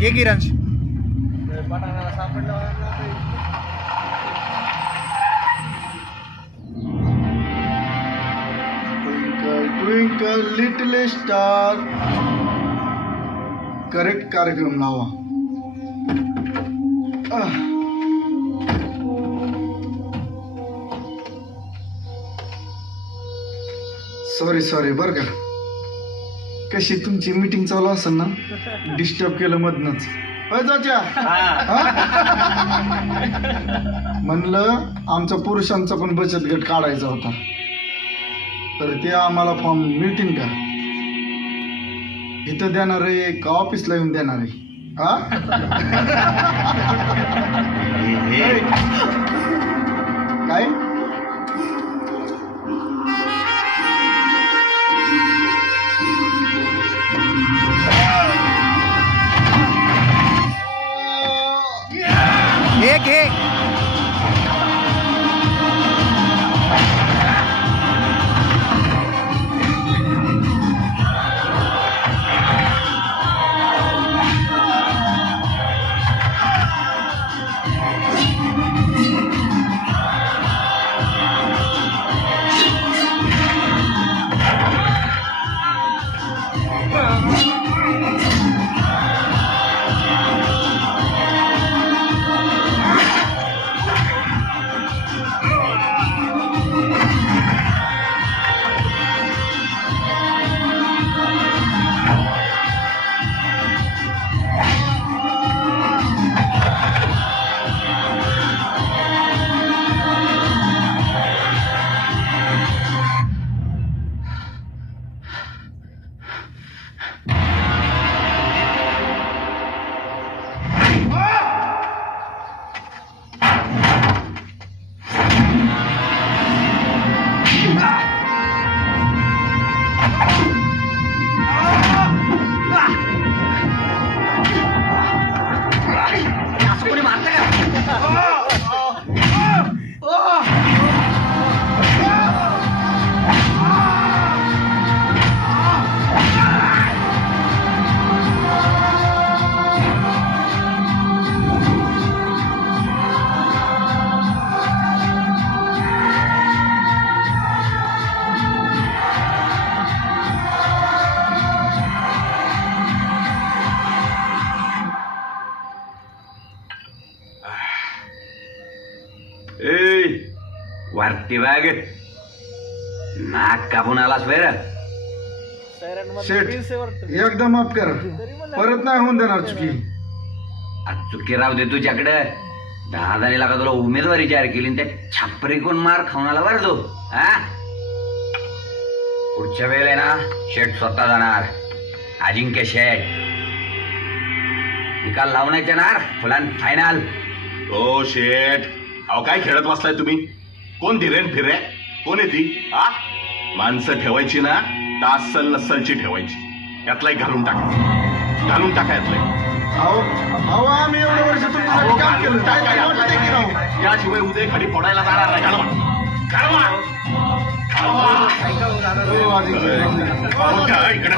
घे किरांश. Twinkle little star. Correct कार्यक्रम लावा. सॉरी बरं का. कशी तुमची मीटिंग चालू असेल ना, डिस्टर्ब केलं मधनच. म्हणलं आमचा पुरुषांचा पण बचत गट काढायचा होता, तर ते आम्हाला फॉर्म मिळतील का? इथं देणार आहे का ऑफिसला येऊन देणार आहे? हा काय घे. वरती बॅग नाक कापून आलास वेर. सेठ एकदा माफ करा, परत नाही होऊन देणार चुकी. चुकी राहू दे तुझ्याकडे. दादाने लागा तुला उमेदवारी जाहीर केली, त्या छापरी कोण मार खाऊन आला बरं तो. हा पुढच्या वेळेला ना शेठ स्वतः जाणार. अजिंक्य शेठ निकाल लावून येणार फुलान फायनल. ओ शेठ, अहो काय खेळत बसलाय तुम्ही? कोण धीरेन फिरे? कोण आहे ती? हा माणसं ठेवायची ना तर अस्सल नस्सलची ठेवायची. यातलाही घालून टाका यातलाही. आम्ही एवढं वर्ष तुमच्यासाठी काम केलं, याशिवाय उद्या खाली फोडायला जाणार नाही. इकडे